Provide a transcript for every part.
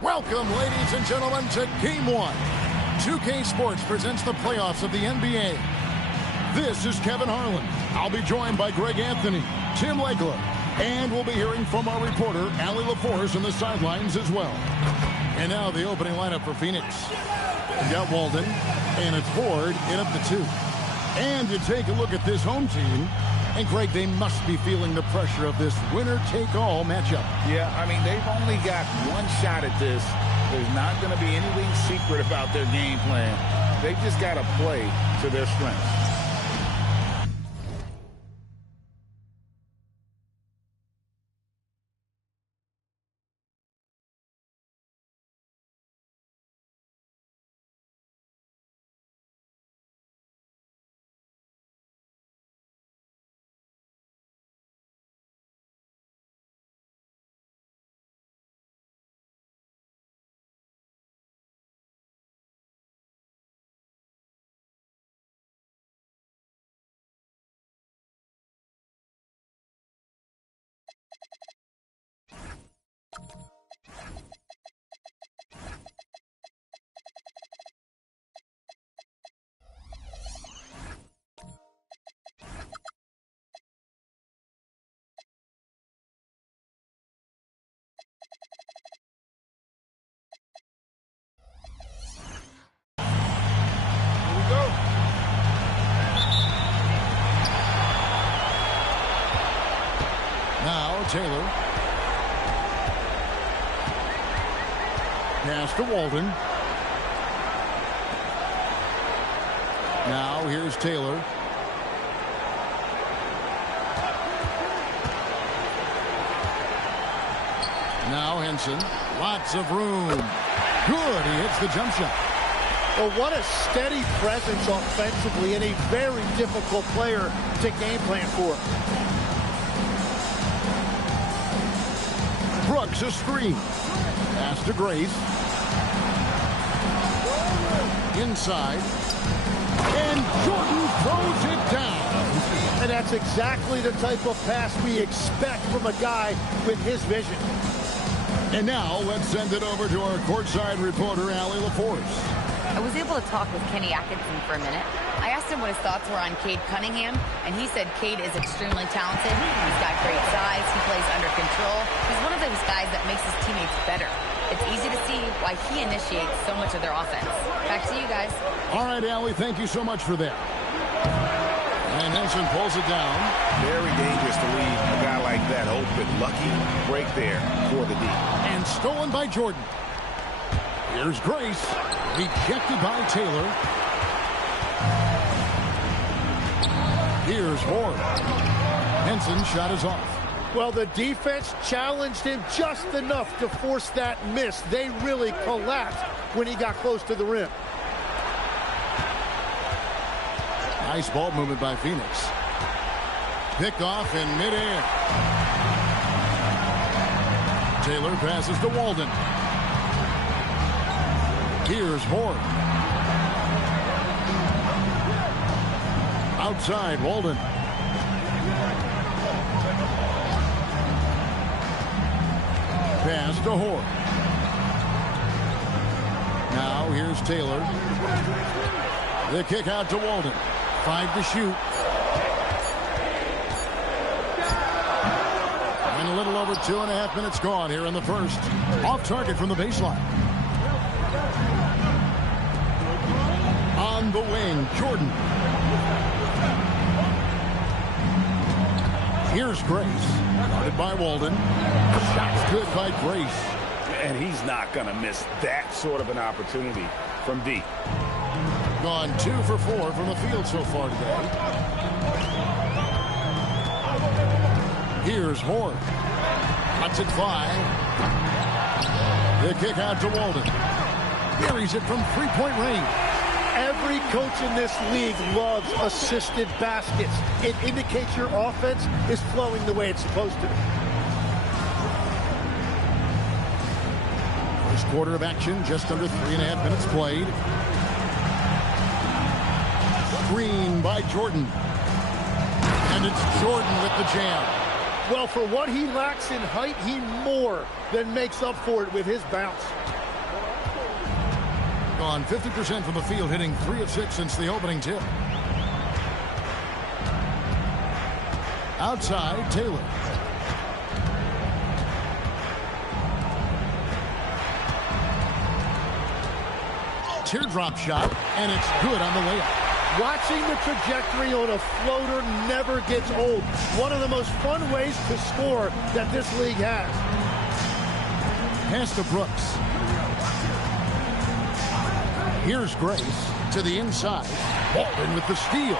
Welcome, ladies and gentlemen, to Game 1. 2K Sports presents the playoffs of the NBA. This is Kevin Harlan. I'll be joined by Greg Anthony, Tim Legler, and we'll be hearing from our reporter, Allie LaForce, on the sidelines as well. And now the opening lineup for Phoenix. We've got Walden, and it's Ford in up to 2. And you take a look at this home team, and Greg, they must be feeling the pressure of this winner-take-all matchup. Yeah, I mean, they've only got one shot at this. There's not going to be anything secret about their game plan. They've just got to play to their strengths. Taylor. Pass to Walden. Now here's Taylor. Now Henson. Lots of room. Good. He hits the jump shot. Well, what a steady presence offensively and a very difficult player to game plan for. Brooks a screen. Pass to Grace. Inside. And Jordan throws it down. And that's exactly the type of pass we expect from a guy with his vision. And now let's send it over to our courtside reporter, Allie LaForce. I was able to talk with Kenny Atkinson for a minute. I asked him what his thoughts were on Cade Cunningham, and he said Cade is extremely talented. He's got great size. He plays under control. He's one of those guys that makes his teammates better. It's easy to see why he initiates so much of their offense. Back to you guys. All right, Allie, thank you so much for that. And Henson pulls it down. Very dangerous to leave a guy like that open. Lucky break there for the D. And stolen by Jordan. Here's Grace. Rejected by Taylor. Here's Ford. Henson's shot is off. Well, the defense challenged him just enough to force that miss. They really collapsed when he got close to the rim. Nice ball movement by Phoenix. Picked off in midair. Taylor passes to Walden. Here's Ford. Outside, Walden. Pass to Hort. Now here's Taylor. The kick out to Walden. 5 to shoot. And a little over 2.5 minutes gone here in the first. Off target from the baseline. On the wing, Jordan. Here's Grace. Guarded by Walden. Shot's good by Grace. And he's not going to miss that sort of an opportunity from deep. Gone 2 for 4 from the field so far today. Here's Hort. Cuts it 5. The kick out to Walden. Buries it from three-point range. Every coach in this league loves assisted baskets. It indicates your offense is flowing the way it's supposed to. First quarter of action, just under 3.5 minutes played. Screen by Jordan. And it's Jordan with the jam. Well, for what he lacks in height, he more than makes up for it with his bounce. Gone 50% from the field, hitting 3 of 6 since the opening tip. Outside, Taylor. Teardrop shot, and it's good on the way up. Watching the trajectory on a floater never gets old. One of the most fun ways to score that this league has. Pass to Brooks. Here's Grace to the inside. Walden with the steal.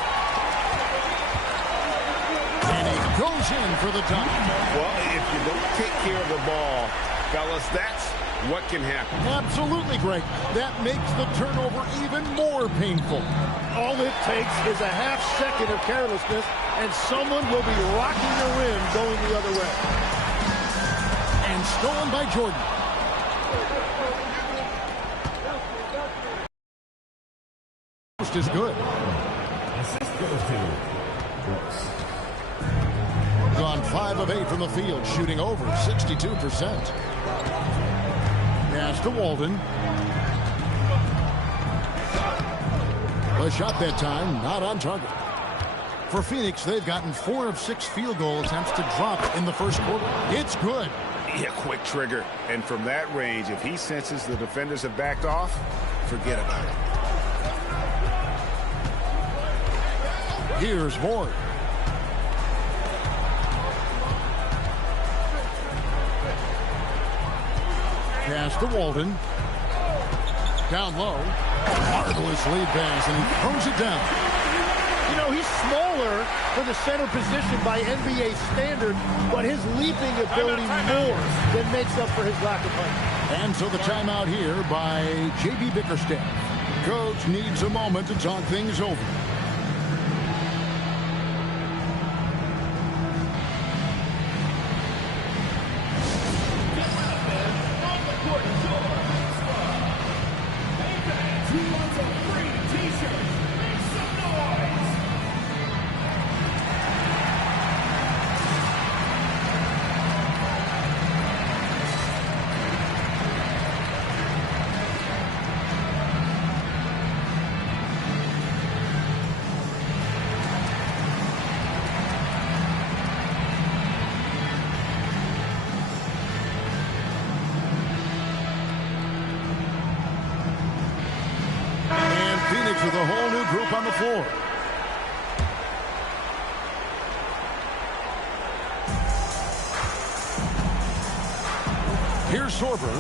And he goes in for the dunk. Well, if you don't take care of the ball, fellas, that's what can happen. Absolutely, Greg. That makes the turnover even more painful. All it takes is a half second of carelessness, and someone will be rocking the rim going the other way. And stolen by Jordan. Post is good. Assist goes to Brooks. Gone 5 of 8 from the field, shooting over 62%. Pass to Walden. The shot that time, not on target. For Phoenix, they've gotten 4 of 6 field goal attempts to drop in the first quarter. It's good. Yeah, quick trigger. And from that range, if he senses the defenders have backed off, forget about it. Here's Ward. Pass to Walden. Down low. Marvelous lead pass, and he throws it down. You know, he's smaller for the center position by NBA standard, but his leaping ability more than makes up for his lack of height. And so the timeout here by J.B. Bickerstaff. Coach needs a moment to talk things over. With a whole new group on the floor. Here's Sorber.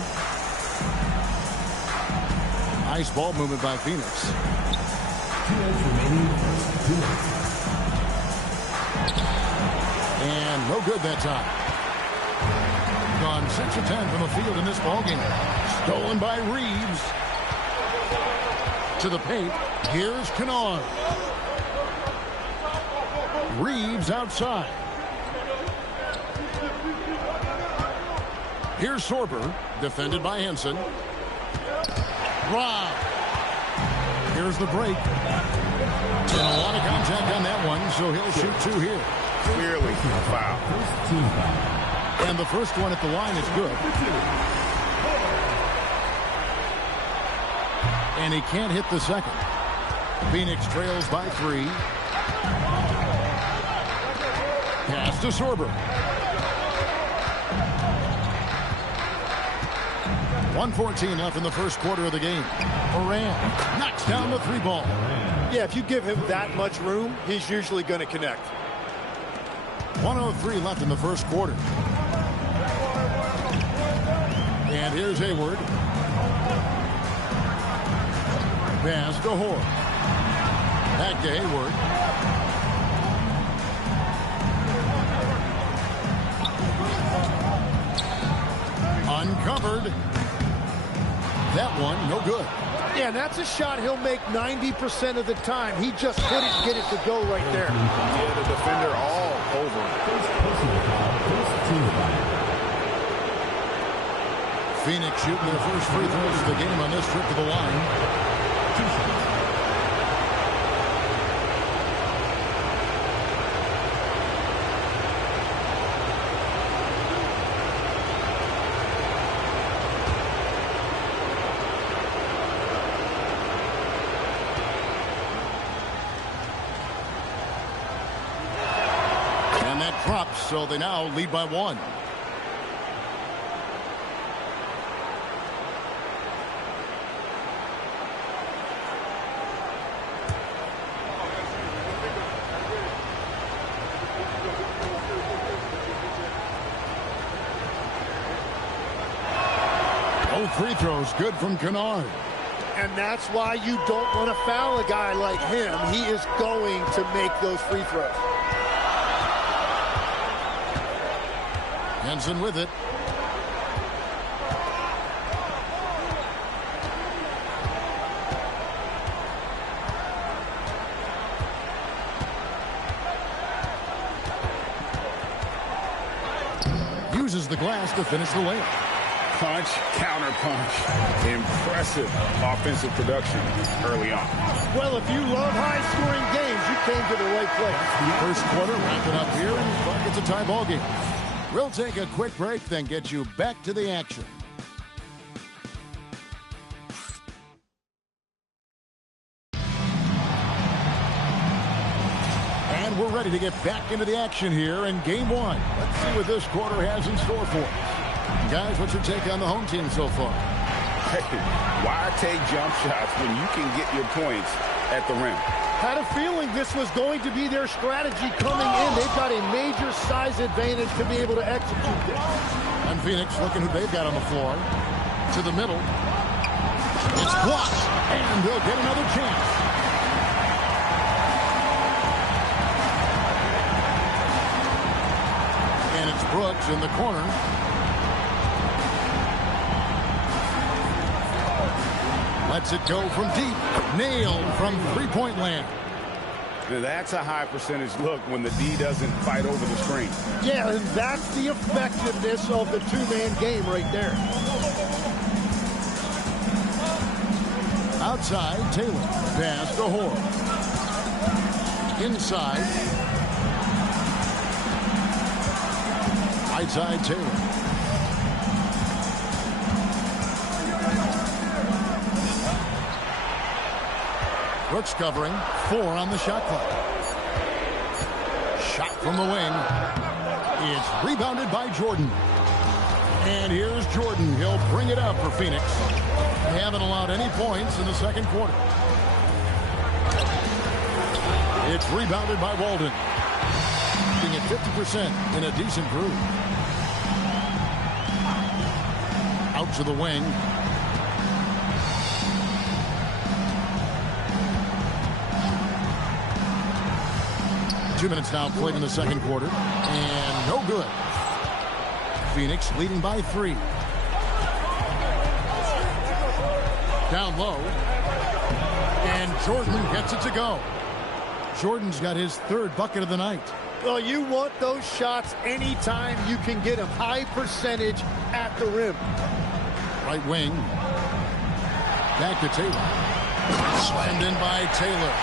Nice ball movement by Phoenix. 2 minutes remaining. 2 minutes. And no good that time. Gone 6 of 10 from the field in this ballgame. Stolen by Reeves. To the paint. Here's Kennard. Reeves outside. Here's Sorber, defended by Henson. Rob. Here's the break. And a lot of contact on that one, so he'll shoot 2 here. Clearly a foul. First team foul. And the first one at the line is good. And he can't hit the second. Phoenix trails by 3. Pass to Sorber. 1:14 left in the first quarter of the game. Moran knocks down the 3 ball. Yeah, if you give him that much room, he's usually going to connect. 1:03 left in the first quarter. And here's Hayward. Pass to Hoare. Back to Hayward. Uncovered. That one, no good. Yeah, that's a shot he'll make 90% of the time. He just couldn't get it to go right there. Yeah, the defender all over him. First personal foul. First team foul. Phoenix shooting their first free throws of the game on this trip to the line. 2 shots. 1 drops, so they now lead by 1. Both free throws good from Kennard. And that's why you don't want to foul a guy like him. He is going to make those free throws. Henson with it. Uses the glass to finish the layup. Punch, counter punch. Impressive offensive production early on. Well, if you love high-scoring games, you came to the right place. First quarter wrapping up here, and it's a tie ball game. We'll take a quick break, then get you back to the action. And we're ready to get back into the action here in game 1. Let's see what this quarter has in store for us. Guys, what's your take on the home team so far? Hey, why take jump shots when you can get your points at the rim? Had a feeling this was going to be their strategy coming in. They've got a major size advantage to be able to execute this. And Phoenix looking who they've got on the floor. To the middle. It's blocked. And they'll get another chance. And it's Brooks in the corner. Lets it go from deep. Nailed from three-point land. That's a high percentage look when the D doesn't fight over the screen. Yeah, and that's the effectiveness of the two-man game right there. Outside, Taylor. Pass to Hoare. Inside. Right side, Taylor. Brooks covering. 4 on the shot clock. Shot from the wing. It's rebounded by Jordan. And here's Jordan. He'll bring it up for Phoenix. They haven't allowed any points in the second quarter. It's rebounded by Walden. Being at 50% in a decent groove. Out to the wing. Two minutes now played in the second quarter. And no good. Phoenix leading by 3. Down low. And Jordan gets it to go. Jordan's got his 3rd bucket of the night. Well, you want those shots anytime you can get them. High percentage at the rim. Right wing. Back to Taylor. Slammed in by Taylor.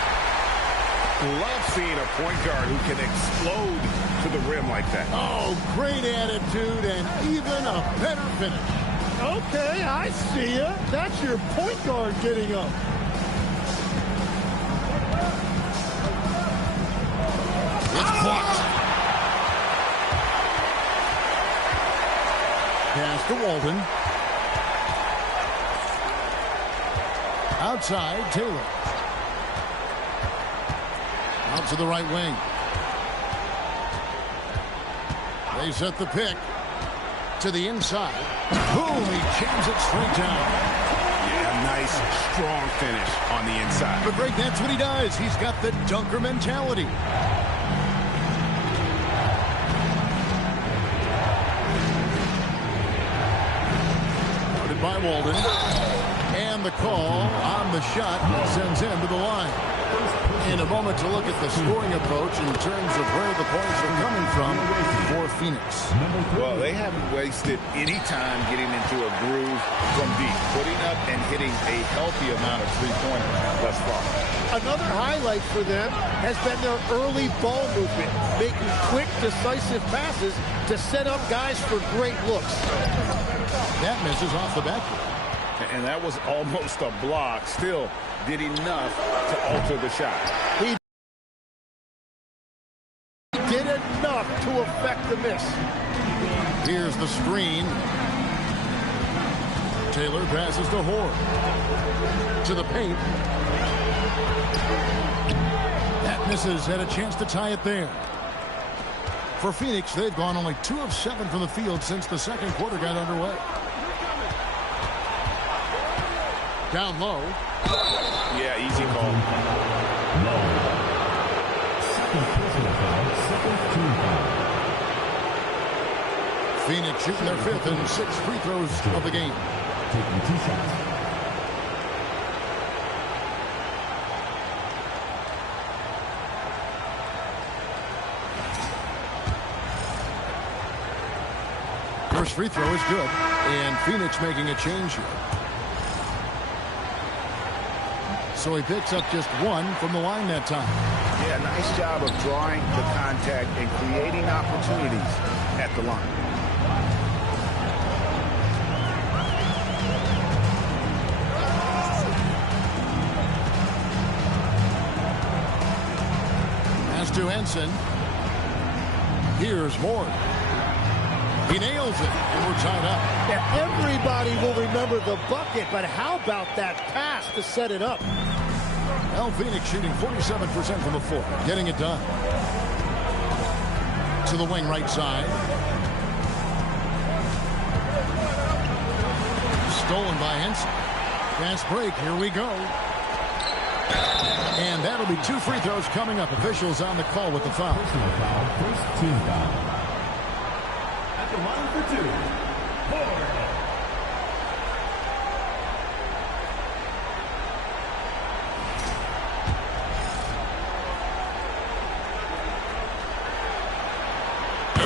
Love seeing a point guard who can explode to the rim like that. Oh, great attitude and even a better finish. Okay, I see ya. That's your point guard getting up. It's blocked. Pass to Walden. Outside, Taylor. Out to the right wing. They set the pick to the inside. Boom, he jams it straight down. Yeah, nice, strong finish on the inside. But Greg, that's what he does. He's got the dunker mentality. Guarded by Walden. And the call on the shot sends him to the line. In a moment to look at the scoring approach in terms of where the points are coming from for Phoenix. Well, they haven't wasted any time getting into a groove from deep, putting up and hitting a healthy amount of three-pointers thus far. Another highlight for them has been their early ball movement, making quick, decisive passes to set up guys for great looks. That misses off the back. And that was almost a block. Still did enough to alter the shot. He did enough to the miss. Here's the screen. Taylor passes to Hoare. To the paint. That misses. Had a chance to tie it there. For Phoenix, they've gone only 2 of 7 from the field since the second quarter got underway. Down low. Yeah, easy call. Low. Second personal foul. Second team foul. Phoenix shooting their 5th and 6th free throws of the game. Taking 2 shots. First free throw is good, and Phoenix making a change here. So he picks up just 1 from the line that time. Yeah, nice job of drawing the contact and creating opportunities at the line. Pass to Henson. Here's Moore. He nails it, and we're tied up. Yeah, everybody will remember the bucket, but how about that pass to set it up? Well, Phoenix shooting 47% from the floor, getting it done. To the wing right side. Stolen by Henson. Fast break, here we go. And that'll be 2 free throws coming up. Officials on the call with the foul. Personal foul. First team foul. At the line for 2. Hoare.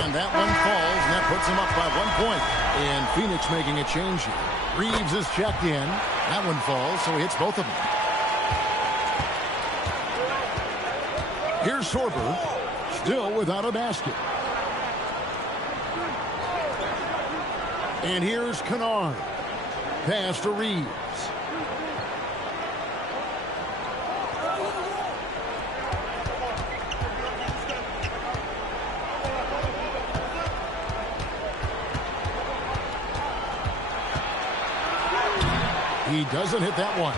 And that one falls, and that puts him up by 1 point. And Phoenix making a change here. Reeves is checked in. That one falls, so he hits both of them. Here's Sorber, still without a basket. And here's Kennard. Pass to Reeves. He doesn't hit that one.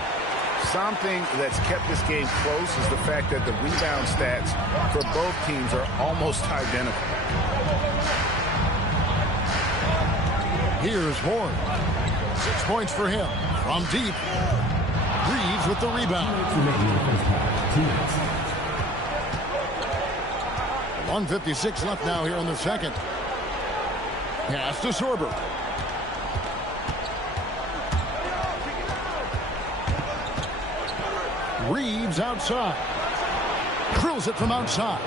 Something that's kept this game close is the fact that the rebound stats for both teams are almost identical. Here's Hoare. 6 points for him. From deep. Reeves with the rebound. 1:56 left now here in the second. Pass to Sorber. Reeves outside. Drills it from outside.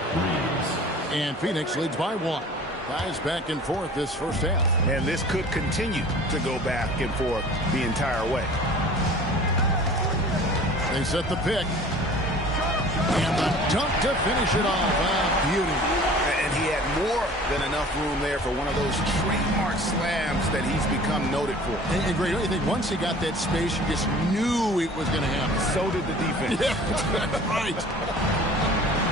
And Phoenix leads by 1. Guys back and forth this first half. And this could continue to go back and forth the entire way. They set the pick. And the dunk to finish it off. Beauty. And he had more than enough room there for one of those trademark slams that he's become noted for. And Greg, don't you think once he got that space, you just knew it was going to happen? So did the defense. Yeah, that's right.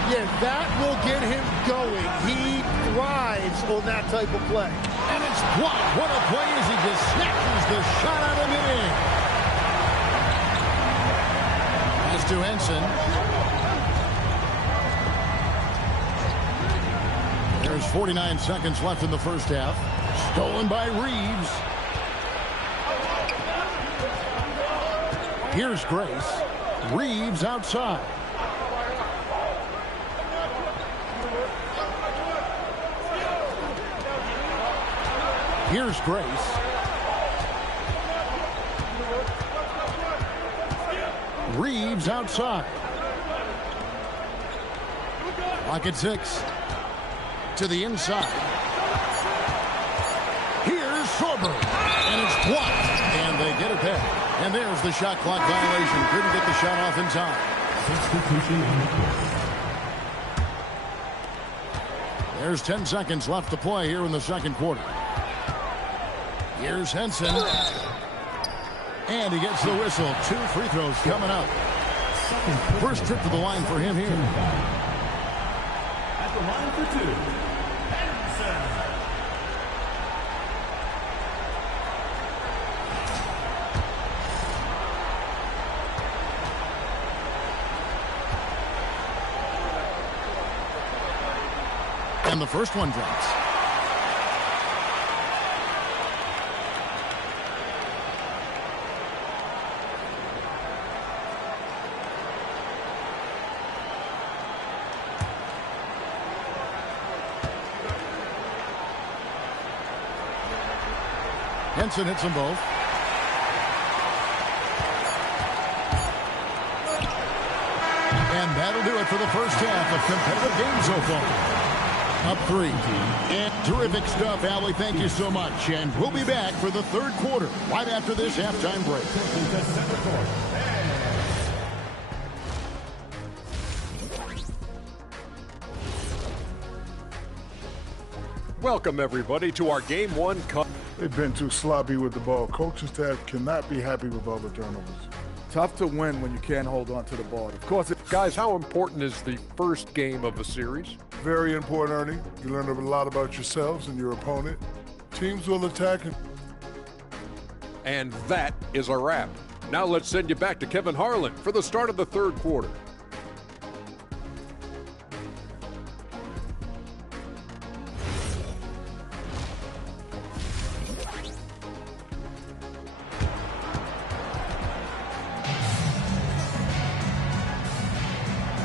Yeah, that will get him going. He thrives on that type of play. And it's blocked. What a play as he just snatches the shot out of mid-air. Pass to Henson. There's 49 seconds left in the first half. Stolen by Reeves. Here's Grace. Reeves outside. Here's Grace. Reeves outside. Lock at 6. To the inside. Here's Sorber. And it's blocked. And they get it back. And there's the shot clock violation. Couldn't get the shot off in time. Substitution on the court. There's 10 seconds left to play here in the second quarter. Here's Henson. And he gets the whistle. 2 free throws coming up. First trip to the line for him here. At the line for 2. And the first one drops. Henson hits them both. And that'll do it for the first half of competitive game so far. Up 3. And terrific stuff, Allie. Thank you so much. And we'll be back for the third quarter right after this halftime break. Welcome, everybody, to our Game 1 cut. They've been too sloppy with the ball. Coaching staff cannot be happy with all the turnovers. Tough to win when you can't hold on to the ball. Of course, Guys, how important is the first game of the series? Very important, Ernie. You learn a lot about yourselves and your opponent. Teams will attack. And that is a wrap. Now let's send you back to Kevin Harlan for the start of the third quarter.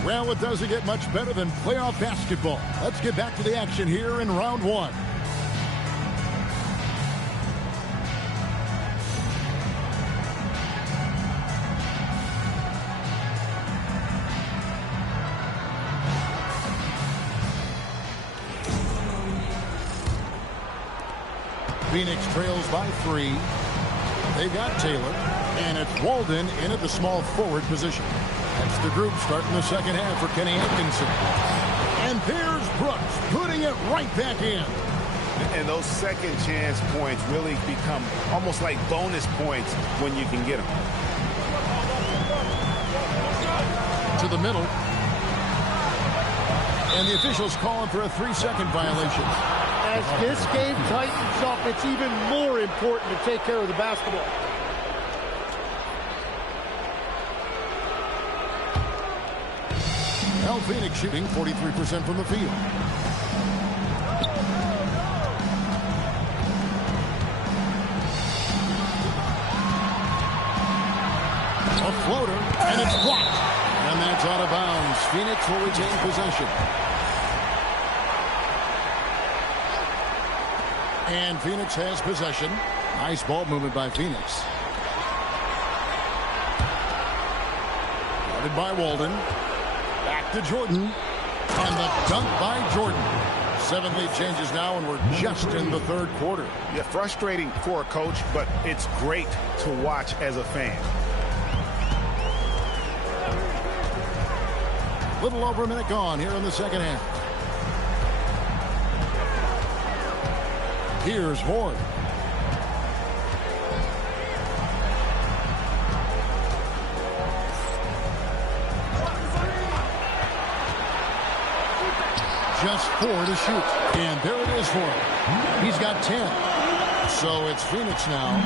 Well, it doesn't get much better than playoff basketball. Let's get back to the action here in round 1. Phoenix trails by 3. They got Taylor, and it's Walden in at the small forward position. That's the group starting the second half for Kenny Atkinson. And there's Brooks putting it right back in. And those second chance points really become almost like bonus points when you can get them. To the middle. And the officials calling for a 3-second violation. As this game tightens up, it's even more important to take care of the basketball. Phoenix shooting 43% from the field. A floater, and it's blocked. And that's out of bounds. Phoenix will retain possession. And Phoenix has possession. Nice ball movement by Phoenix. Guarded by Walden. Back to Jordan. And the dunk by Jordan. 7 lead changes now, and we're just in the third quarter. Yeah, frustrating for a coach, but it's great to watch as a fan. Little over a minute gone here in the second half. Here's Ward. Just 4 to shoot. And there it is for him. He's got 10. So it's Phoenix now.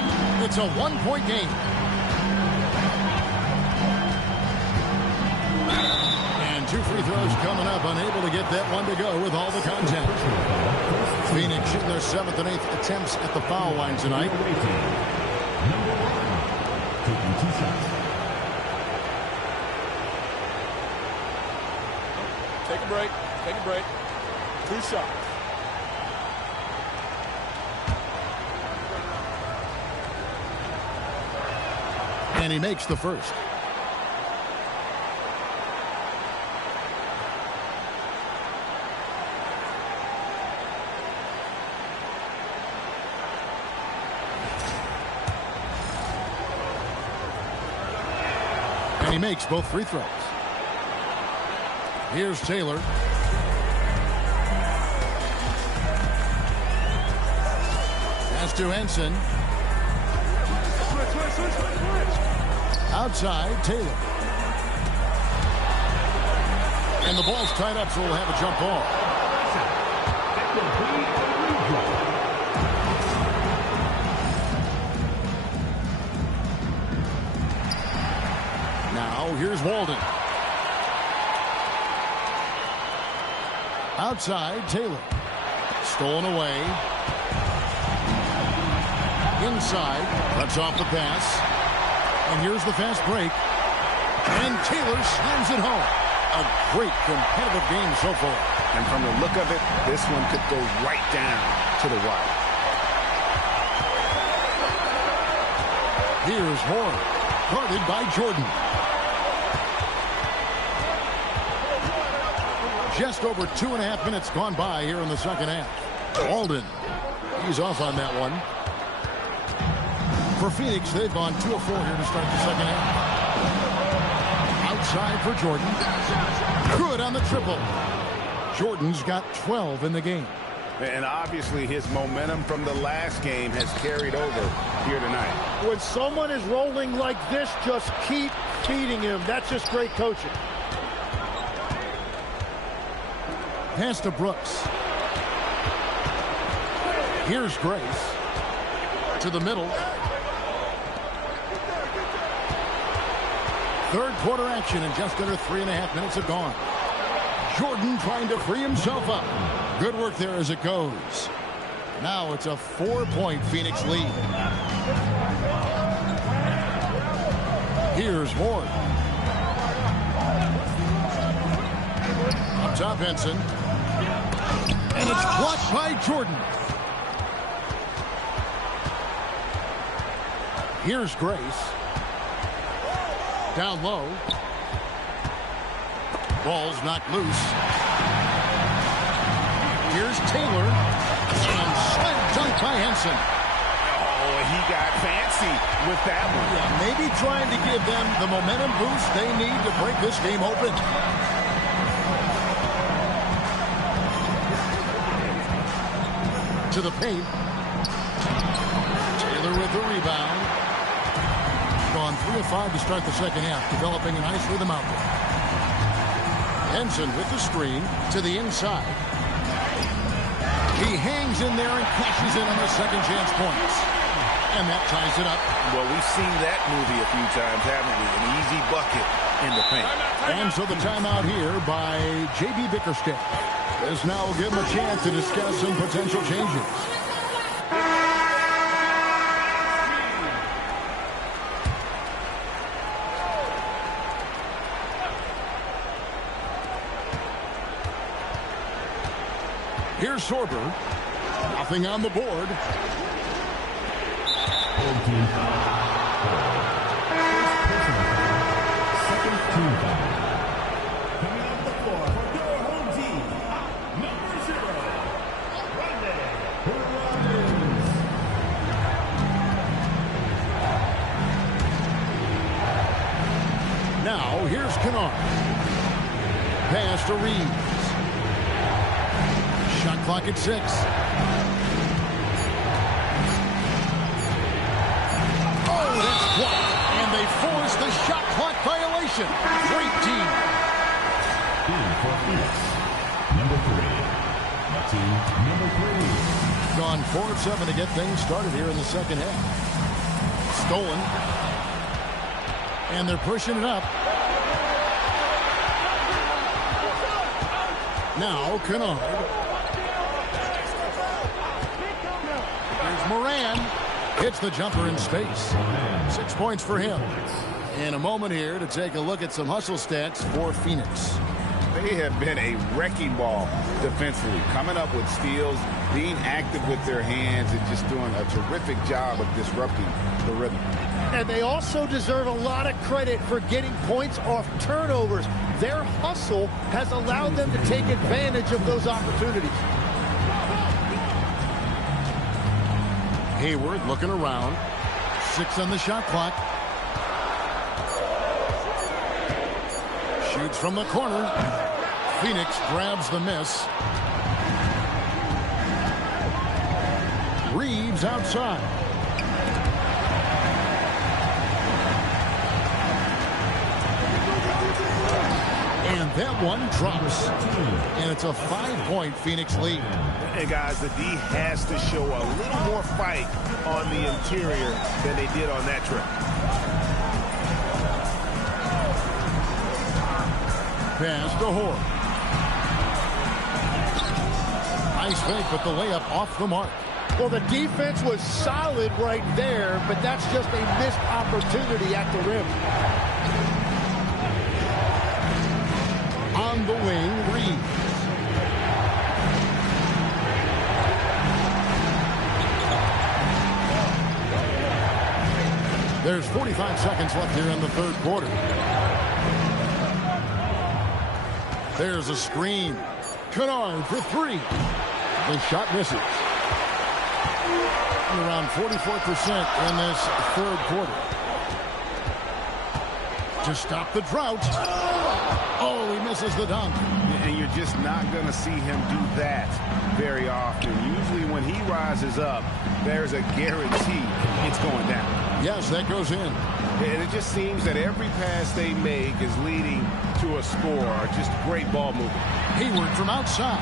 It's a 1-point game. And 2 free throws coming up. Unable to get that one to go with all the contact. Phoenix shooting their 7th and 8th attempts at the foul line tonight. Number 1, taking 2 shots. Take a break. Take a break. 2 shots. And he makes the first. And he makes both free throws. Here's Taylor. Pass to Henson. Outside, Taylor. And the ball's tied up, so we'll have a jump ball. Now here's Walden. Outside, Taylor. Stolen away. Inside, cuts off the pass. And here's the fast break. And Taylor slams it home. A great competitive game so far. And from the look of it, this one could go right down to the wire. Here's Horn, guarded by Jordan. Just over 2.5 minutes gone by here in the second half. Walden, he's off on that one. For Phoenix, they've gone 2 of 4 here to start the second half. Outside for Jordan. Good on the triple. Jordan's got 12 in the game. And obviously his momentum from the last game has carried over here tonight. When someone is rolling like this, just keep feeding him. That's just great coaching. Pass to Brooks. Here's Grace. To the middle. Third quarter action, and just under 3.5 minutes have gone. Jordan trying to free himself up. Good work there as it goes. Now it's a 4-point Phoenix lead. Here's Ward. Up top, Henson. And it's blocked by Jordan. Here's Grace. Down low. Ball's knocked loose. Here's Taylor. And slam dunk by Henson. Oh, he got fancy with that one. Yeah, maybe trying to give them the momentum boost they need to break this game open. To the paint. Taylor with the rebound. Gone 3 of 5 to start the second half, developing a nice rhythm out there. Henson with the screen to the inside. He hangs in there and cashes in on the second chance points. And that ties it up. Well, we've seen that movie a few times, haven't we? An easy bucket in the paint. And so the timeout here by J.B. Bickerstaff. This now will give him a chance to discuss some potential changes. Here's Sorber. Nothing on the board. Second team foul. Coming off the floor for your home team, number 0, Hernandez. Now here's Kennard. Pass to Reeves. Shot clock at 6. Oh, that's blocked. And they force the shot clock violation. Great team. For Phoenix, number 3. Team number 3. Gone 4 of 7 to get things started here in the second half. Stolen. And they're pushing it up. Now Kennard. Moran hits the jumper in space. 6 points for him. In a moment here to take a look at some hustle stats for Phoenix. They have been a wrecking ball defensively, coming up with steals, being active with their hands, and just doing a terrific job of disrupting the rhythm. And they also deserve a lot of credit for getting points off turnovers. Their hustle has allowed them to take advantage of those opportunities. Hayward looking around. 6 on the shot clock. Shoots from the corner. Phoenix grabs the miss. Reeves outside. And That one drops. And it's a 5-point Phoenix lead. And guys, the D has to show a little more fight on the interior than they did on that trip. Pass to Hoare. Nice fake, but the layup off the mark. Well, the defense was solid right there, but that's just a missed opportunity at the rim. On the wing, Reeves. There's 45 seconds left here in the third quarter. There's a screen. Kennard for three. The shot misses. Around 44% in this third quarter. To stop the drought. Oh, he misses the dunk. And you're just not going to see him do that very often. Usually when he rises up, there's a guarantee it's going down. Yes, that goes in. And it just seems that every pass they make is leading to a score. Just great ball movement. Hayward from outside.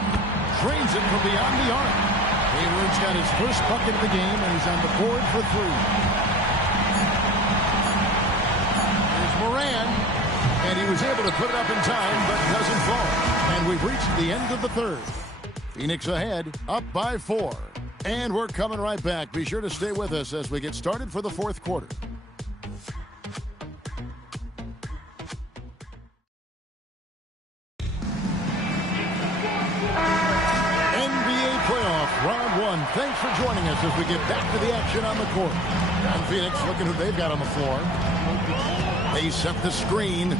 Drains it from beyond the arc. Hayward's got his first bucket of the game, and he's on the board for three. There's Moran. And he was able to put it up in time, but doesn't fall. And we've reached the end of the third. Phoenix ahead, up by 4. And we're coming right back. Be sure to stay with us as we get started for the fourth quarter. NBA playoff round 1. Thanks for joining us as we get back to the action on the court. And Phoenix, looking who they've got on the floor. They set the screen.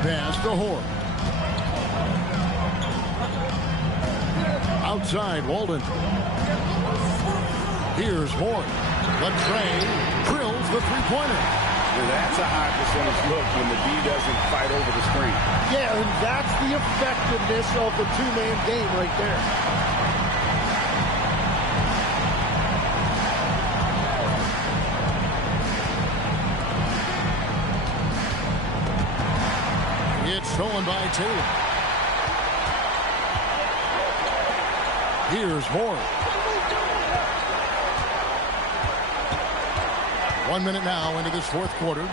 Pass to Hoare. Outside, Walden. Here's Hoare. Latrey drills the three-pointer. Well, that's a high percentage look when the D doesn't fight over the screen. Yeah, and that's the effectiveness of the two-man game right there. It's stolen by Taylor. Here's Hoare. 1 minute now into this fourth quarter.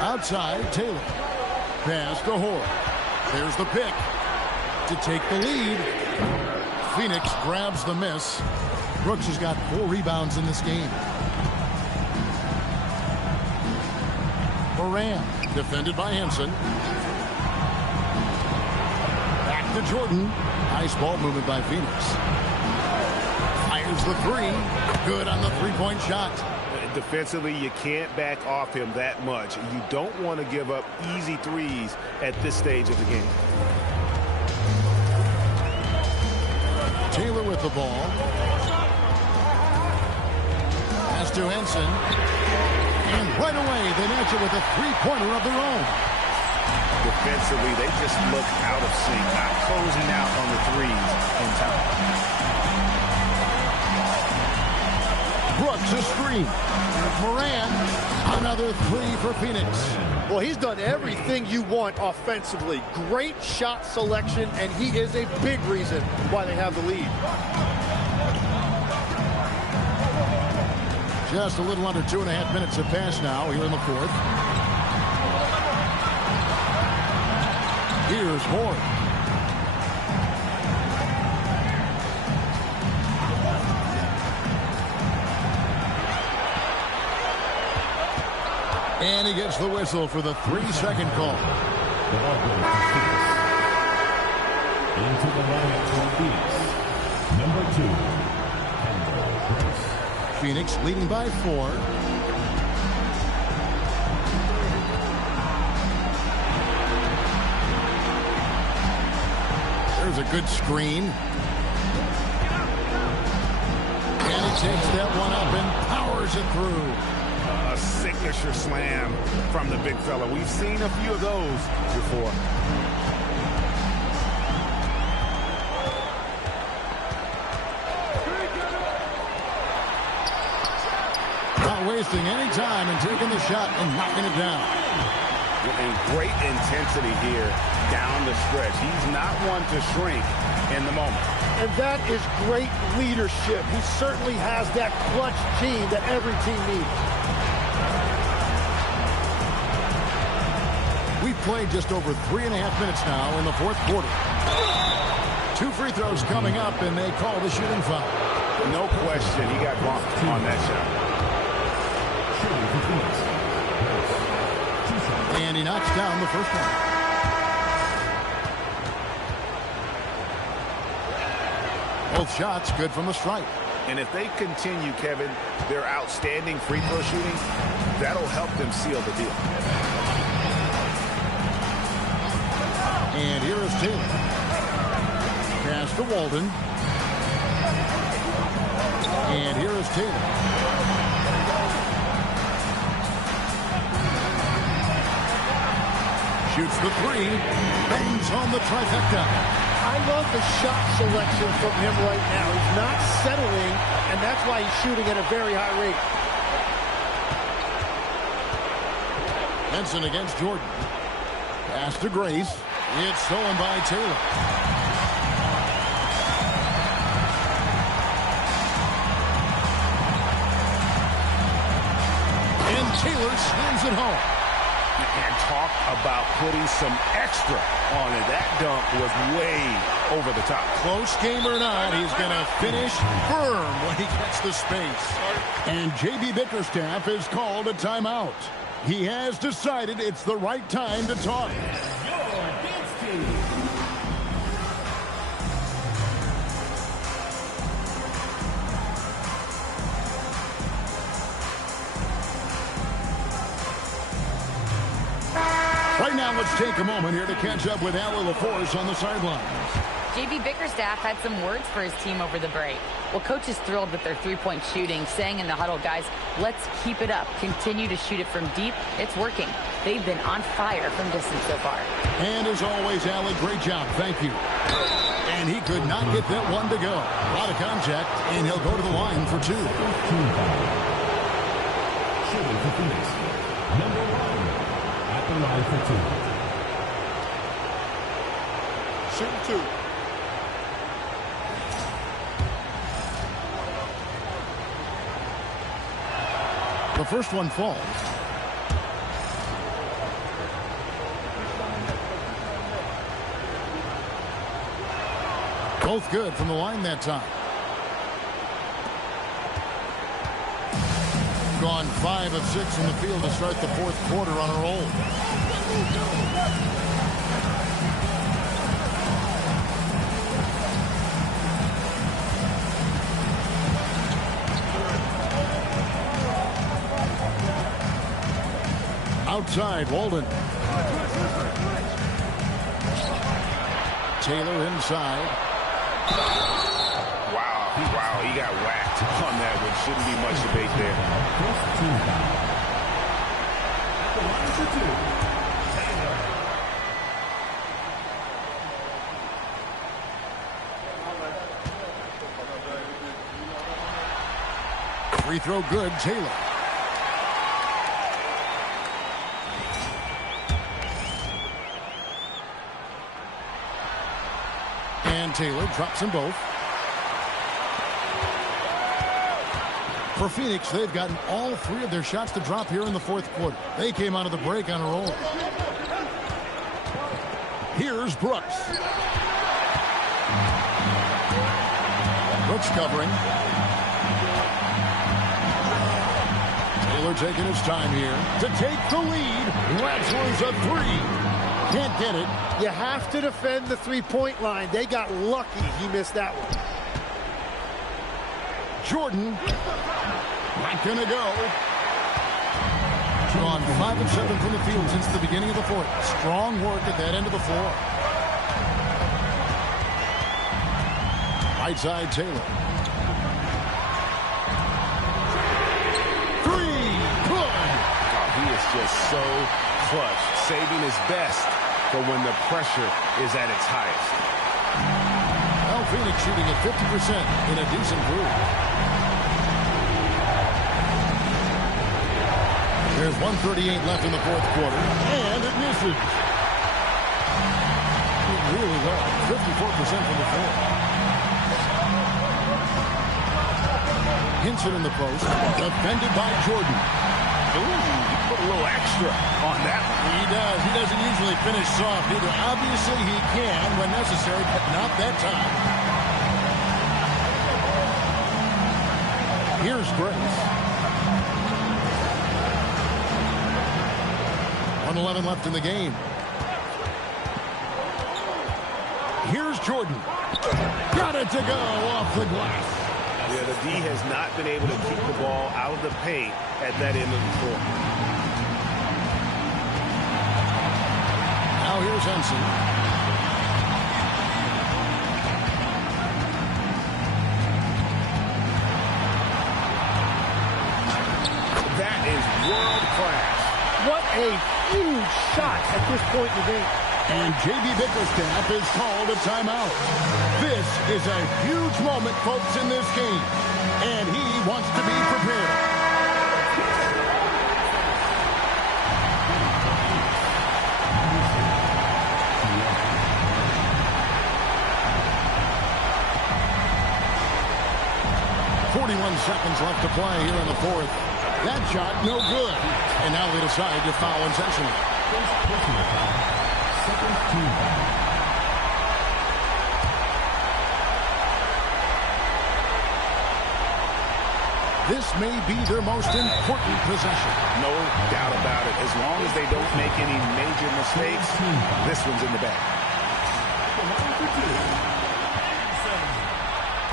Outside, Taylor. Pass to Hoare. There's the pick to take the lead. Phoenix grabs the miss. Brooks has got 4 rebounds in this game. Moran, defended by Henson. Back to Jordan. Nice ball movement by Phoenix. Fires the three. Good on the three-point shot. Defensively, you can't back off him that much. You don't want to give up easy threes at this stage of the game. Taylor with the ball. Pass to Henson. And right away, they match it with a three-pointer of their own. Defensively, they just look out of sync, not closing out on the threes in time. Brooks a screen. Moran, another three for Phoenix. Well, he's done everything you want offensively. Great shot selection, and he is a big reason why they have the lead. Just a little under 2.5 minutes have passed now here in the fourth. Here's Hoare. And he gets the whistle for the 3-second call. Into the lineup for Phoenix, number 2. Phoenix leading by 4. There's a good screen. And he takes that one up and powers it through. A signature slam from the big fella. We've seen a few of those before. Not wasting wasting any time and taking the shot and knocking it down. And great intensity here down the stretch. He's not one to shrink in the moment. And that is great leadership. He certainly has that clutch gene that every team needs. We've played just over 3.5 minutes now in the fourth quarter. 2 free throws coming up, and they call the shooting foul. No question, he got bumped on that shot. And he knocks down the first one. Both shots good from the stripe. And if they continue, Kevin, their outstanding free throw shooting, that'll help them seal the deal. And here is Taylor. Pass to Walden. And here is Taylor. Shoots the three. Bangs on the trifecta. I love the shot selection from him right now. He's not settling, and that's why he's shooting at a very high rate. Henson against Jordan. Pass to Grace. It's stolen by Taylor. And Taylor slams it home. And talk about putting some extra on it. That dunk was way over the top. Close game or not, he's going to finish firm when he gets the space. And J.B. Bickerstaff has called a timeout. He has decided it's the right time to talk. Right now, let's take a moment here to catch up with Allie LaForce on the sidelines. J.B. Bickerstaff had some words for his team over the break. Well, coach is thrilled with their three-point shooting, saying in the huddle, guys, let's keep it up. Continue to shoot it from deep. It's working. They've been on fire from distance so far. And as always, Allie, great job. Thank you. And he could not get that one to go. A lot of contact, and he'll go to the line for 2. Shooting for Phoenix. Number 1 at the line for 2. Shooting 2. The first one falls. Both good from the line that time. Gone 5 of 6 in the field to start the fourth quarter on a roll. Outside, Walden. Taylor inside. Wow, he got whacked on that one. Shouldn't be much debate there. At the line for 2. Free throw good, Taylor. And Taylor drops them both. For Phoenix, they've gotten all 3 of their shots to drop here in the fourth quarter. They came out of the break on a roll. Here's Brooks. Brooks covering. Taylor taking his time here to take the lead. Ratzler's a 3. Can't get it. You have to defend the three-point line. They got lucky he missed that one. Jordan. Not gonna go. Gone 5 of 7 from the field since the beginning of the fourth. Strong work at that end of the floor. Right side, Taylor. 3. Good. Oh, he is just so clutch, saving his best for when the pressure is at its highest. Well, Phoenix shooting at 50% in a decent group. There's 1:38 left in the fourth quarter, and it misses. Really well, 54% from the floor. Hinson in the post, defended by Jordan. Ooh, he put a little extra on that one. He does. He doesn't usually finish soft either. Obviously, he can when necessary, but not that time. Here's Grace. 1:11 left in the game. Here's Jordan. Got it to go off the glass. Yeah, the D has not been able to keep the ball out of the paint at that end of the court. Now here's Henson. That is world class. What a huge shot at this point in the game. And J.B. Bickerstaff is called a timeout. This is a huge moment, folks, in this game. And he wants to be prepared. Seconds left to play here in the fourth. That shot, no good. And now they decide to foul intentionally. This may be their most important possession. No doubt about it. As long as they don't make any major mistakes, this one's in the bag.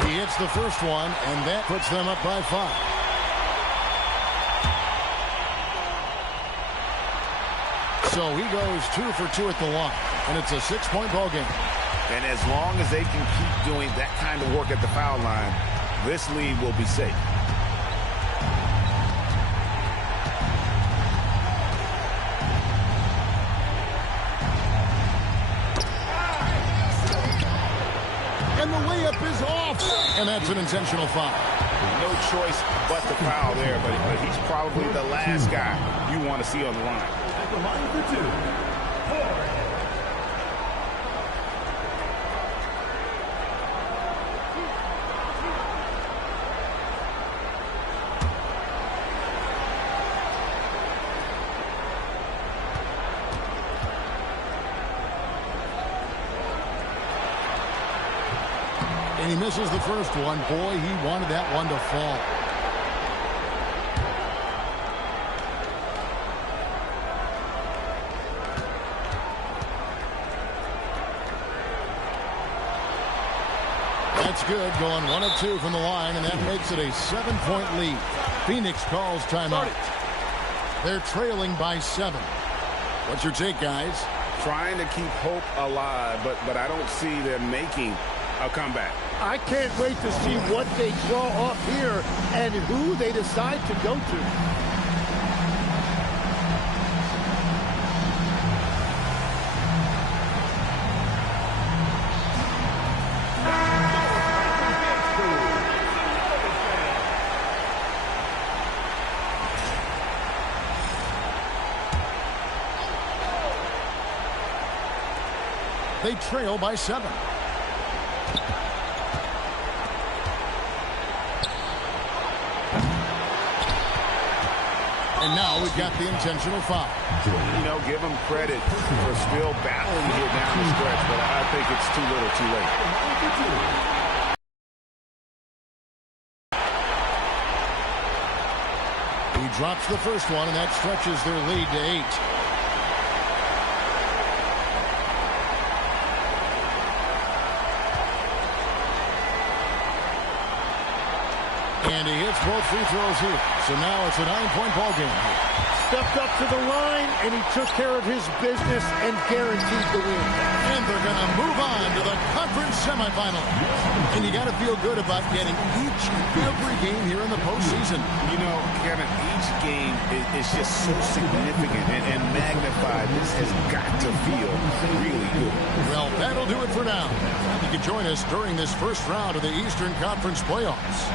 He hits the first one, and that puts them up by 5. So he goes 2 for 2 at the line, and it's a 6-point ball game. And as long as they can keep doing that kind of work at the foul line, this lead will be safe. And the layup is off. And that's an intentional foul. No choice but the foul there, but he's probably the last guy you want to see on the line. At the line for 2, Ford. And he misses the first one. Boy, he wanted that one to fall. That's good. Going 1 of 2 from the line, and that makes it a 7-point lead. Phoenix calls timeout. They're trailing by 7. What's your take, guys? Trying to keep hope alive, but I don't see them making a comeback. I can't wait to see what they draw off here and who they decide to go to. They trail by 7. And now we've got the intentional foul. You know, give them credit for still battling here down the stretch, but I think it's too little too late. He drops the first one, and that stretches their lead to 8. And he hits both free throws here. So now it's a 9-point ball game. Stepped up to the line, and he took care of his business and guaranteed the win. And they're going to move on to the conference semifinal. And you got to feel good about getting each and every game here in the postseason. You know, Kevin, each game is just so significant and magnified. This has got to feel really good. Well, that'll do it for now. You can join us during this first round of the Eastern Conference playoffs.